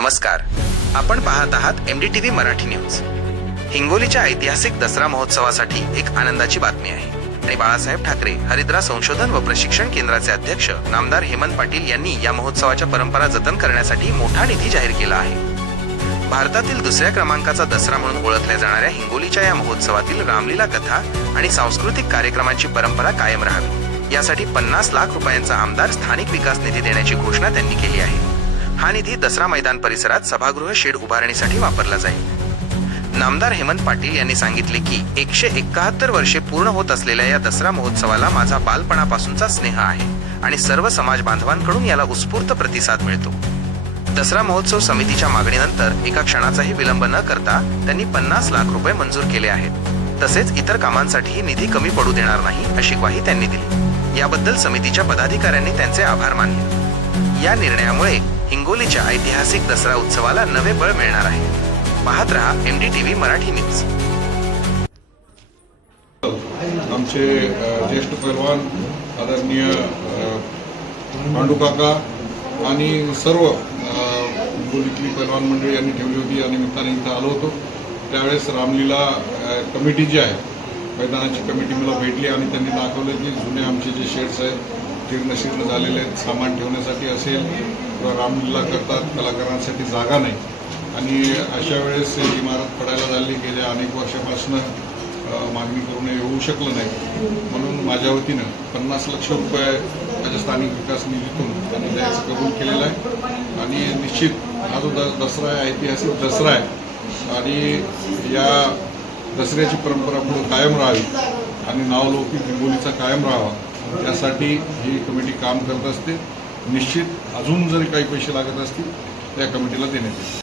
नमस्कार, आपण पाहत आहात MDTV मराठी न्यूज। हिंगोलीच्या ऐतिहासिक दसरा महोत्सवासाठी एक आनंदाची बातमी आहे आणि बाळासाहेब ठाकरे हरिद्रा संशोधन व प्रशिक्षण केंद्राचे अध्यक्ष नामदार हेमंत पाटील यांनी या महोत्सवाच्या परंपरा जतन करण्यासाठी मोठा निधी जाहीर केला आहे। भारतातील दुसऱ्या क्रमांकाचा दसरा म्हणून ओळखल्या जाणाऱ्या हिंगोलीच्या या महोत्सवातील रामलीला कथा आणि सांस्कृतिक कार्यक्रमांची परंपरा कायम राहावी यासाठी 50 लाख रुपयांचा आमदार स्थानिक विकास निधी देण्याची घोषणा त्यांनी केली आहे। हा निधी दसरा मैदान परिसरात सभागृह शेड उभारणीसाठी वापरला जाईल। नामदार हेमंत पाटील यांनी सांगितले की 171 वर्षे पूर्ण होत असलेल्या या दसरा महोत्सवाला माझा बालपणापासूनचा स्नेह आहे आणि सर्व समाज बांधवांकडून याला उत्स्फूर्त प्रतिसाद मिळतो। दसरा महोत्सव समितीच्या मागणीनंतर एका क्षणाचाही विलंब न करता त्यांनी 50 लाख रुपये मंजूर केले आहेत। तसेच इतर कामांसाठीही निधी कमी पडू देणार नाही अशी ग्वाही त्यांनी दिली। याबद्दल समितीच्या पदाधिकाऱ्यांनी त्यांचे आभार मानले। या निर्णयामुळे हिंगोलीच्या ऐतिहासिक दसरा उत्सवाला नवे बळ मिळणार आहे। पाहत रहा MDTV मराठी न्यूज। आमचे ज्येष्ठ पैलवान आदरणीय पांडू काका आणि सर्व हिंगोलीतली पैलवान मंडळी यांनी ठेवली होती या निमित्ताने इथं आलो होतो। त्यावेळेस रामलीला कमिटी जी आहे, मैदानाची कमिटी मला भेटली आणि त्यांनी दाखवलं की जुने आमचे जे शेड्स आहेत जीर्ण झालेले आहेत, सामान ठेवण्यासाठी असेल किंवा रामलीला करतात कलाकारांसाठी जागा नाही आणि अशा वेळेस इमारत पडायला झाली गेल्या अनेक वर्षापासून मागणी करून येऊ शकलं नाही, म्हणून माझ्या वतीनं 50 लाख रुपये माझ्या स्थानिक विकास निधीतून त्यांनी द्यायचं कबूल केलेलं आहे। आणि निश्चित हा जो दसरा आहे ऐतिहासिक दसरा आहे आणि या दसऱ्याची परंपरा पुढे कायम राहावी आणि नावलौकिक हिंगोलीचा कायम राहावा यासाठी ही कमिटी काम करत असते। निश्चित अजून जरी काही पैसे लागत असतील त्या कमिटीला देण्यात येईल।